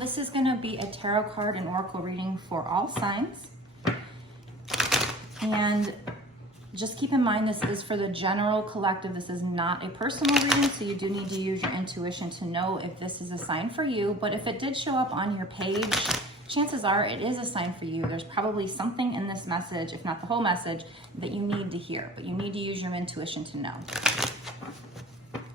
this is going to be a tarot card and oracle reading for all signs. And just keep in mind, this is for the general collective. This is not a personal reading, so you do need to use your intuition to know if this is a sign for you. But if it did show up on your page, chances are it is a sign for you. There's probably something in this message, if not the whole message, that you need to hear, but you need to use your intuition to know.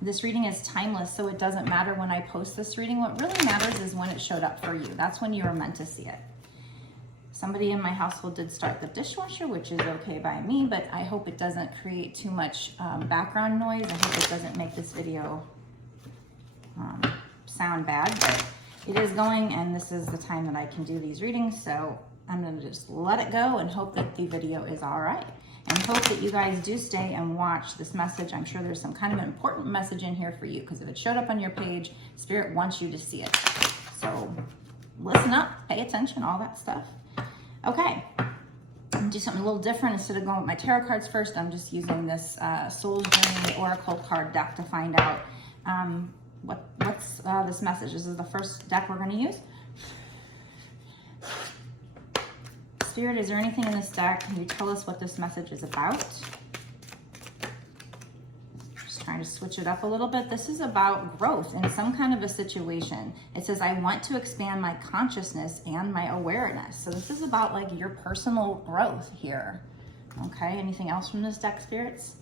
This reading is timeless, so it doesn't matter when I post this reading. What really matters is when it showed up for you. That's when you were meant to see it. Somebody in my household did start the dishwasher, which is okay by me, but I hope it doesn't create too much background noise. I hope it doesn't make this video sound bad, but it is going, and this is the time that I can do these readings, so I'm going to just let it go and hope that the video is all right. And hope that you guys do stay and watch this message. I'm sure there's some kind of an important message in here for you, because if it showed up on your page, Spirit wants you to see it. So listen up, pay attention, all that stuff. Okay, I'm gonna do something a little different. Instead of going with my tarot cards first, I'm just using this Soul's Journey Oracle card deck to find out what's this message. This is the first deck we're gonna use. Spirit, is there anything in this deck? Can you tell us what this message is about? Just trying to switch it up a little bit. This is about growth in some kind of a situation. It says, I want to expand my consciousness and my awareness. So this is about like your personal growth here. Okay, anything else from this deck, spirits?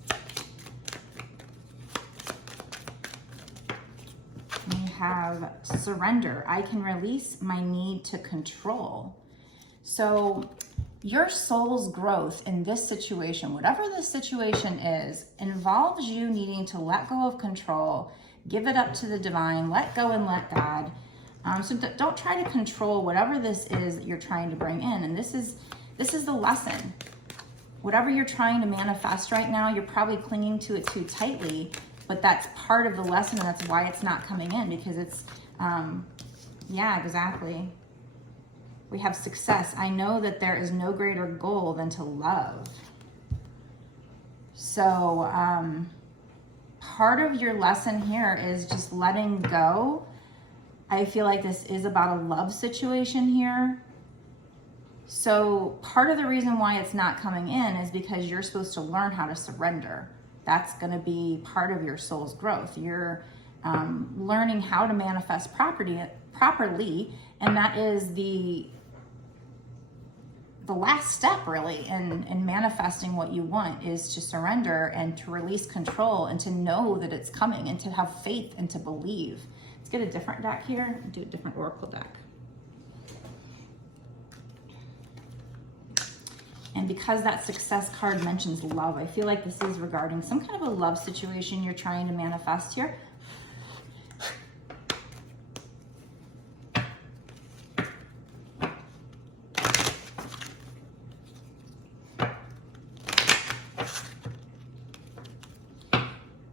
We have surrender. I can release my need to control. So your soul's growth in this situation, whatever this situation is, involves you needing to let go of control, give it up to the divine, let go and let God. So don't try to control whatever this is that you're trying to bring in. And this is the lesson. Whatever you're trying to manifest right now, you're probably clinging to it too tightly, but that's part of the lesson, and that's why it's not coming in, because it's, yeah, exactly. We have success. I know that there is no greater goal than to love. So part of your lesson here is just letting go. I feel like this is about a love situation here. So part of the reason why it's not coming in is because you're supposed to learn how to surrender. That's going to be part of your soul's growth. You're learning how to manifest properly, and that is the last step really in manifesting what you want, is to surrender and to release control and to know that it's coming and to have faith and to believe. Let's get a different deck here and do a different oracle deck. And because that success card mentions love, I feel like this is regarding some kind of a love situation you're trying to manifest here.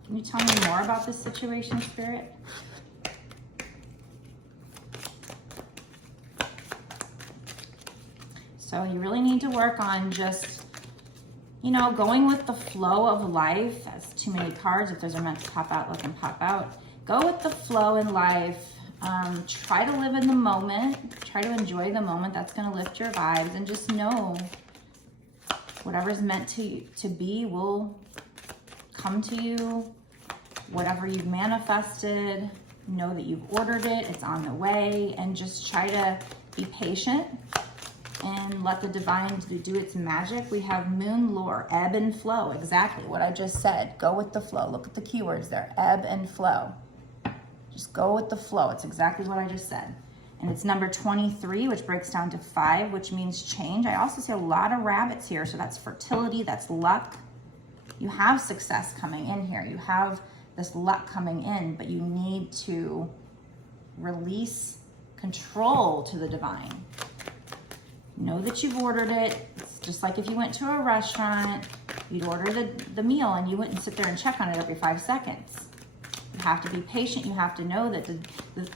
Can you tell me more about this situation, Spirit? So you really need to work on just, you know, going with the flow of life. That's too many cards. If those are meant to pop out, let them pop out. Go with the flow in life. Try to live in the moment. Try to enjoy the moment. That's going to lift your vibes. And just know whatever's meant to be will come to you. Whatever you've manifested, know that you've ordered it. It's on the way. And just try to be patient and let the divine do its magic. We have moon lore, ebb and flow. Exactly what I just said. Go with the flow. Look at the keywords there, ebb and flow. Just go with the flow. It's exactly what I just said. And it's number 23, which breaks down to 5, which means change. I also see a lot of rabbits here. So that's fertility, that's luck. You have success coming in here. You have this luck coming in, but you need to release control to the divine. Know that you've ordered it. It's just like if you went to a restaurant, you'd order the meal and you wouldn't sit there and check on it every 5 seconds. You have to be patient. You have to know that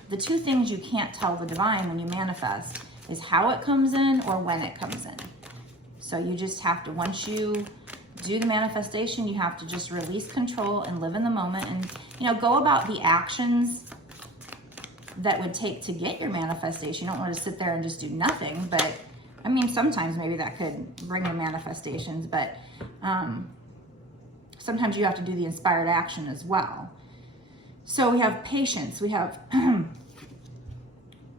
the two things you can't tell the divine when you manifest is how it comes in or when it comes in. So you just have to, once you do the manifestation, you have to just release control and live in the moment and, you know, go about the actions that would take to get your manifestation. You don't want to sit there and just do nothing, but I mean, sometimes maybe that could bring the manifestations, but sometimes you have to do the inspired action as well. So we have patience. We have,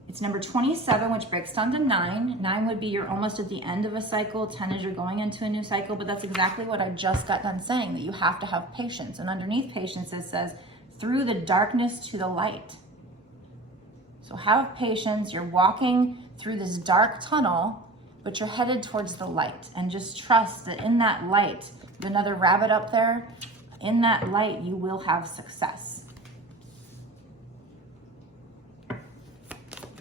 it's number 27, which breaks down to 9. 9 would be you're almost at the end of a cycle. 10 is you're going into a new cycle, but that's exactly what I just got done saying, that you have to have patience. And underneath patience, it says, through the darkness to the light. So have patience. You're walking through this dark tunnel, but you're headed towards the light, and just trust that in that light, there's another rabbit up there, in that light, you will have success.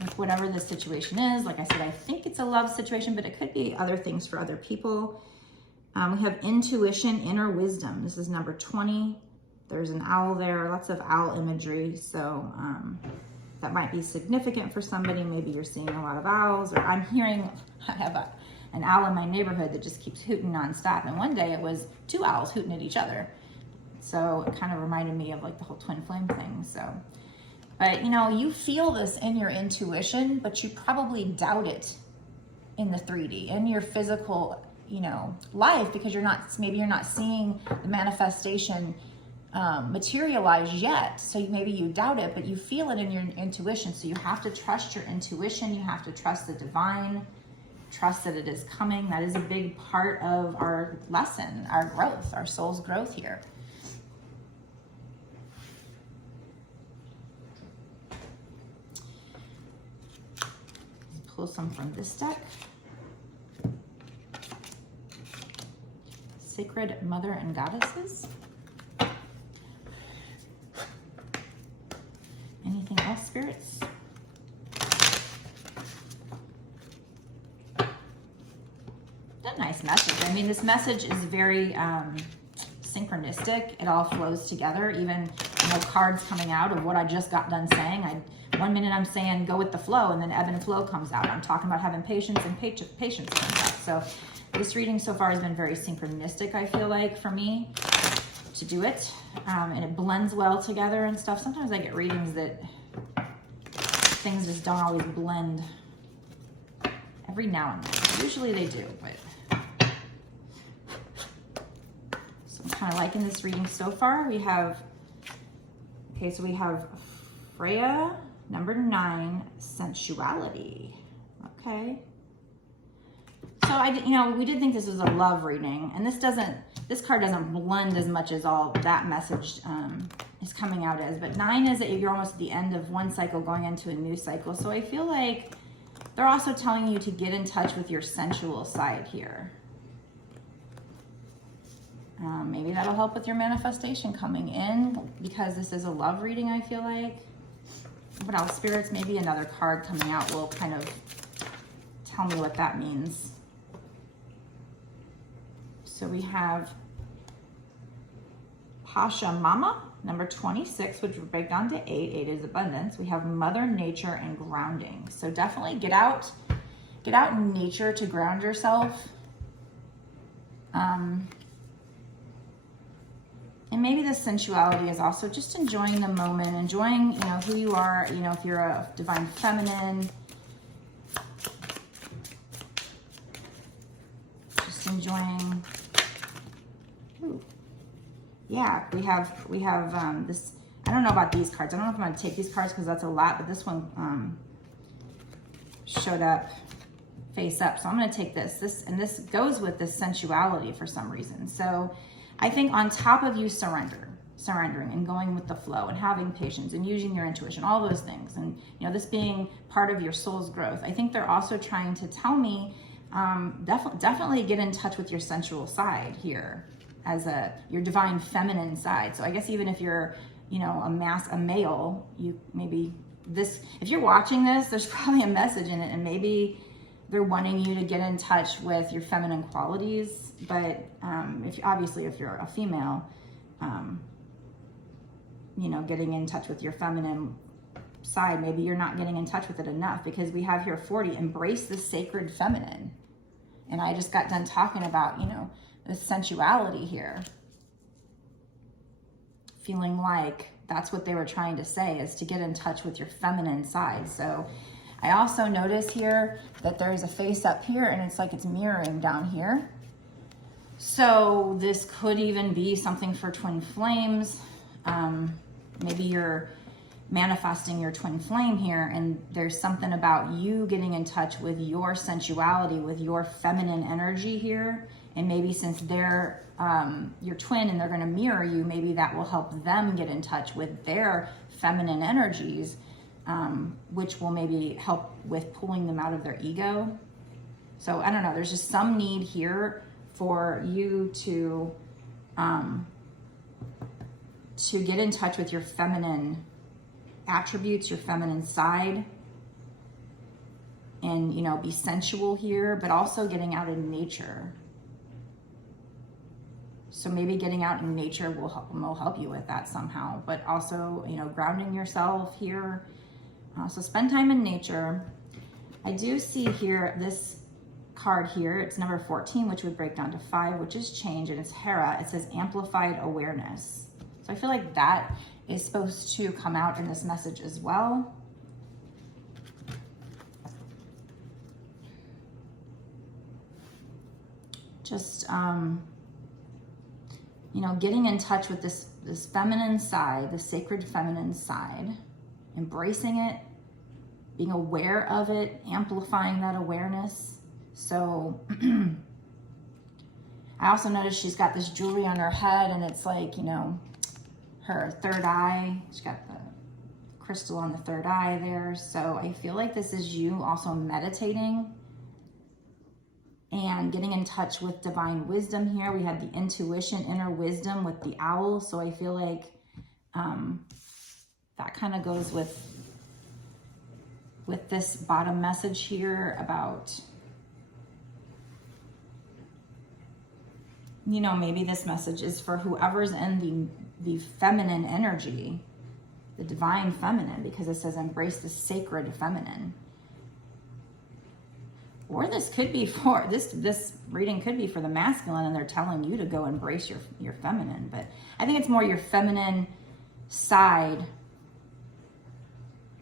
With whatever the situation is, like I said, I think it's a love situation, but it could be other things for other people. We have intuition, inner wisdom. This is number 20. There's an owl there, lots of owl imagery. So that might be significant for somebody. Maybe you're seeing a lot of owls, or I'm hearing, I have an owl in my neighborhood that just keeps hooting nonstop. And one day it was 2 owls hooting at each other. So it kind of reminded me of like the whole Twinflame thing. So, but you know, you feel this in your intuition, but you probably doubt it in the 3D, in your physical, you know, life, because maybe you're not seeing the manifestation materialize yet. So maybe you doubt it, but you feel it in your intuition. So you have to trust your intuition. You have to trust the divine, trust that it is coming. That is a big part of our lesson, our growth, our soul's growth here. Pull some from this deck. Sacred Mother and Goddesses. Anything else, spirits? A nice message. I mean, this message is very synchronistic. It all flows together. Even, you know, cards coming out of what I just got done saying. One minute I'm saying go with the flow, and then ebb and flow comes out. I'm talking about having patience, and patience comes out. So this reading so far has been very synchronistic, I feel like, for me to do it. And it blends well together and stuff. Sometimes I get readings that things just don't always blend every now and then. Usually they do, but so I'm kind of liking this reading so far. We have, okay, so we have Freya, number 9, sensuality. Okay. So we did think this was a love reading, and this card doesn't blend as much as all that message is coming out as, but 9 is that you're almost at the end of one cycle going into a new cycle. So I feel like they're also telling you to get in touch with your sensual side here. Maybe that'll help with your manifestation coming in, because this is a love reading, I feel like. What else, spirits? Maybe another card coming out will kind of tell me what that means. So we have Pasha Mama, number 26, which will break down to 8. 8 is abundance. We have Mother Nature and grounding. So definitely get out in nature to ground yourself. And maybe the sensuality is also just enjoying the moment, enjoying, you know, who you are, you know, if you're a divine feminine, just enjoying. Ooh. Yeah, we have this, I don't know about these cards. I don't know if I'm going to take these cards because that's a lot, but this one showed up face up. So I'm going to take this, and this goes with this sensuality for some reason. So I think on top of you surrendering and going with the flow and having patience and using your intuition, all those things, and you know, this being part of your soul's growth, I think they're also trying to tell me definitely get in touch with your sensual side here, as your divine feminine side. So I guess even if you're, you know, a male, you maybe if you're watching this, there's probably a message in it, and maybe they're wanting you to get in touch with your feminine qualities. But if you're a female, you know, getting in touch with your feminine side, maybe you're not getting in touch with it enough, because we have here 40, embrace the sacred feminine. And I just got done talking about, you know, the sensuality here. Feeling like that's what they were trying to say, is to get in touch with your feminine side. So I also notice here that there's a face up here and it's like it's mirroring down here. So this could even be something for twin flames. Maybe you're manifesting your twin flame here, and there's something about you getting in touch with your sensuality, with your feminine energy here. And maybe since they're your twin and they're going to mirror you, maybe that will help them get in touch with their feminine energies, which will maybe help with pulling them out of their ego. So I don't know, there's just some need here for you to get in touch with your feminine attributes, your feminine side, and, you know, be sensual here, but also getting out in nature. So maybe getting out in nature will help you with that somehow, but also, you know, grounding yourself here. So spend time in nature. I do see here this card here, it's number 14, which would break down to 5, which is change, and it's Hera. It says amplified awareness. So I feel like that is supposed to come out in this message as well. Just, you know, getting in touch with this feminine side, the sacred feminine side, embracing it, being aware of it, amplifying that awareness. So I also noticed she's got this jewelry on her head, and it's like, you know, her third eye. She's got the crystal on the third eye there. So I feel like this is you also meditating and getting in touch with divine wisdom here. We had the intuition, inner wisdom with the owl. So I feel like that kind of goes with this bottom message here about, you know, maybe this message is for whoever's in the feminine energy, the divine feminine, because it says embrace the sacred feminine. Or this could be for, this reading could be for the masculine, and they're telling you to go embrace your feminine. But I think it's more your feminine side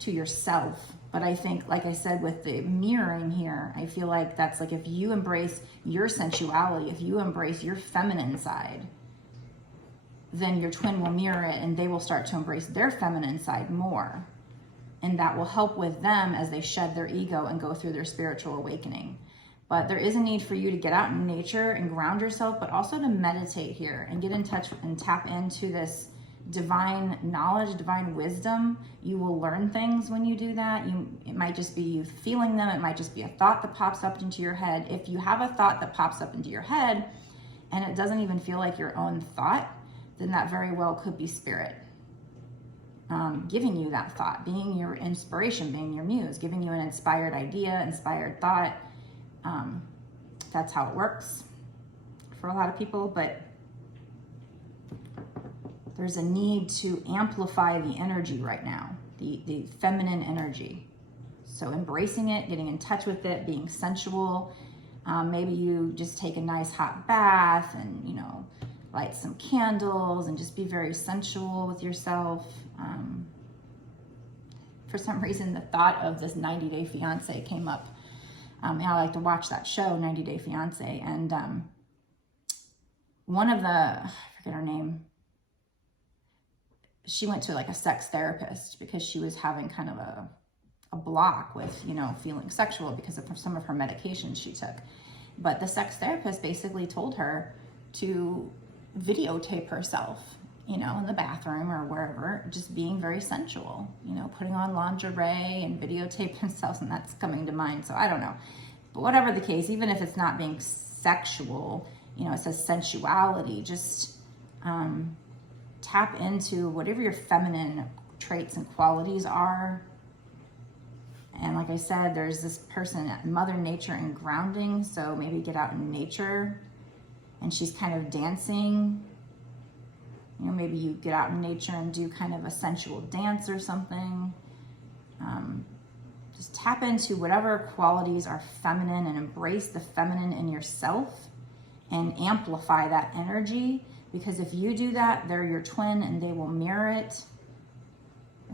to yourself. But I think, like I said, with the mirroring here, I feel like that's like if you embrace your sensuality, if you embrace your feminine side, then your twin will mirror it, and they will start to embrace their feminine side more. And that will help with them as they shed their ego and go through their spiritual awakening. But there is a need for you to get out in nature and ground yourself, but also to meditate here and get in touch and tap into this divine knowledge, divine wisdom. You will learn things when you do that. It might just be you feeling them. It might just be a thought that pops up into your head. If you have a thought that pops up into your head and it doesn't even feel like your own thought, then that very well could be spirit giving you that thought, being your inspiration, being your muse, giving you an inspired idea, inspired thought. That's how it works for a lot of people, but there's a need to amplify the energy right now, the feminine energy. So embracing it, getting in touch with it, being sensual. Maybe you just take a nice hot bath and, you know, light some candles and just be very sensual with yourself. For some reason, the thought of this 90 Day Fiance came up. And I like to watch that show, 90 Day Fiance. And one of the, I forget her name, she went to like a sex therapist because she was having kind of a block with, you know, feeling sexual because of some of her medications she took. But the sex therapist basically told her to videotape herself, you know, in the bathroom or wherever, just being very sensual, you know, putting on lingerie and videotape themselves, and that's coming to mind. So I don't know. But whatever the case, even if it's not being sexual, you know, it says sensuality, just tap into whatever your feminine traits and qualities are. And like I said, there's this person at Mother Nature and grounding, so maybe get out in nature. And she's kind of dancing. You know, maybe you get out in nature and do kind of a sensual dance or something. Just tap into whatever qualities are feminine and embrace the feminine in yourself and amplify that energy. Because if you do that, they're your twin and they will mirror it.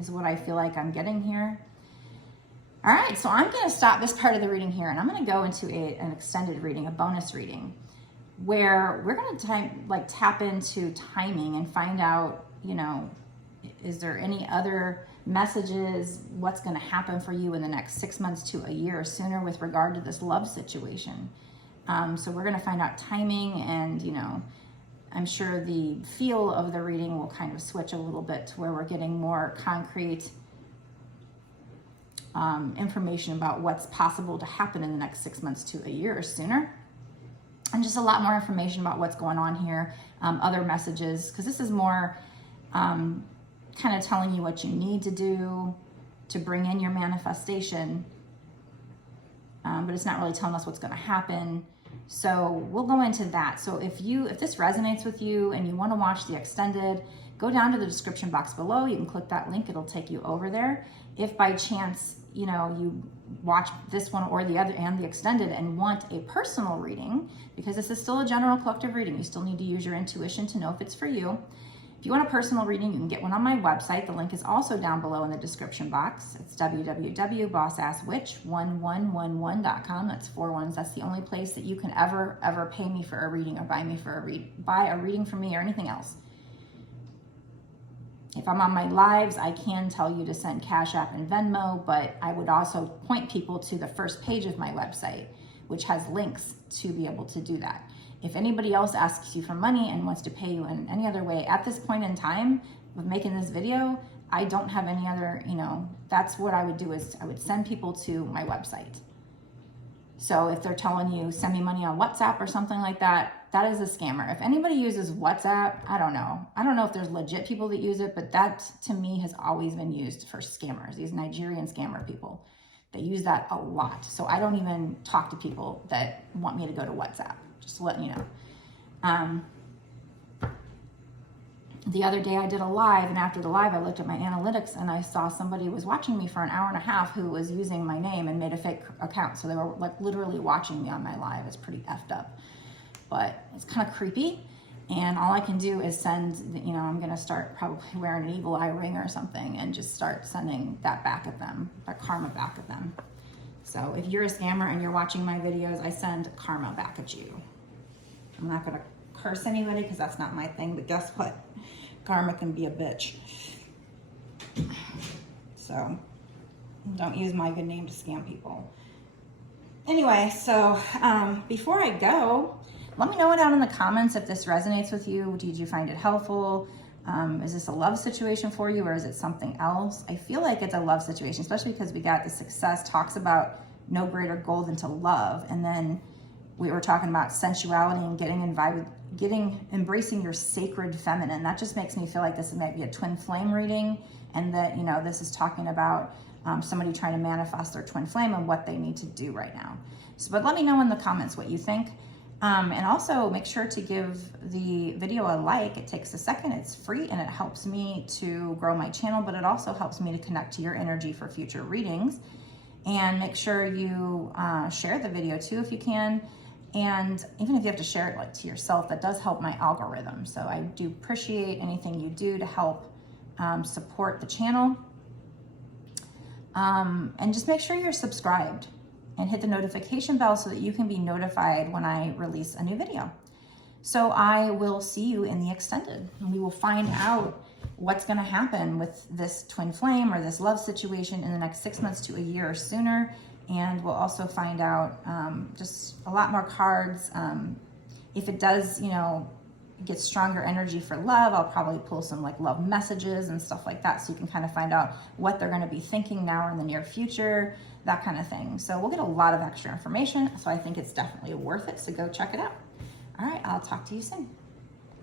is what I feel like I'm getting here. All right, so I'm going to stop this part of the reading here, and I'm going to go into an extended reading, a bonus reading, where we're going to tap into timing and find out, you know, is there any other messages, what's going to happen for you in the next 6 months to a year or sooner with regard to this love situation. So we're going to find out timing, and, you know, I'm sure the feel of the reading will kind of switch a little bit to where we're getting more concrete information about what's possible to happen in the next 6 months to a year or sooner. And just a lot more information about what's going on here, other messages, because this is more kind of telling you what you need to do to bring in your manifestation, but it's not really telling us what's going to happen. So we'll go into that. So if this resonates with you and you want to watch the extended, go down to the description box below. You can click that link. It'll take you over there. If by chance, you know, you watch this one or the other and the extended and want a personal reading, because this is still a general collective reading, you still need to use your intuition to know if it's for you. If you want a personal reading, you can get one on my website. The link is also down below in the description box. It's www.bossasswitch1111.com. That's 4 ones. That's the only place that you can ever pay me for a reading or buy a reading from me or anything else. If I'm on my lives, I can tell you to send Cash App and Venmo, but I would also point people to the first page of my website, which has links to be able to do that. If anybody else asks you for money and wants to pay you in any other way, at this point in time with making this video, I don't have any other, you know, that's what I would do, is I would send people to my website. So if they're telling you, send me money on WhatsApp or something like that, that is a scammer. If anybody uses WhatsApp, I don't know. I don't know if there's legit people that use it, but that to me has always been used for scammers, these Nigerian scammer people. They use that a lot. So I don't even talk to people that want me to go to WhatsApp. Just letting you know. The other day I did a live, and after the live I looked at my analytics and I saw somebody was watching me for an hour and a half who was using my name and made a fake account. So they were like literally watching me on my live. It's pretty effed up, but it's kind of creepy. And all I can do is send, you know, I'm going to start probably wearing an evil eye ring or something and just start sending that back at them, that karma back at them. So if you're a scammer and you're watching my videos, I send karma back at you. I'm not going to curse anybody because that's not my thing, but guess what? Karma can be a bitch. So don't use my good name to scam people. Anyway, so before I go, let me know down in the comments if this resonates with you. Did you find it helpful? Is this a love situation for you, or is it something else? I feel like it's a love situation, especially because we got the success talks about no greater goal than to love. And then we were talking about sensuality and embracing your sacred feminine. That just makes me feel like this might be a twin flame reading, and that, you know, this is talking about somebody trying to manifest their twin flame and what they need to do right now. So, but let me know in the comments what you think. And also make sure to give the video a like. It takes a second, it's free, and it helps me to grow my channel, but it also helps me to connect to your energy for future readings. And make sure you share the video too if you can. And even if you have to share it like to yourself, that does help my algorithm. So I do appreciate anything you do to help support the channel. And just make sure you're subscribed and hit the notification bell so that you can be notified when I release a new video. So I will see you in the extended, and we will find out what's going to happen with this twin flame or this love situation in the next 6 months to a year or sooner. And we'll also find out just a lot more cards. If it does, you know, get stronger energy for love, I'll probably pull some like love messages and stuff like that, so you can kind of find out what they're going to be thinking now or in the near future, that kind of thing. So we'll get a lot of extra information. So I think it's definitely worth it. So go check it out. All right, I'll talk to you soon.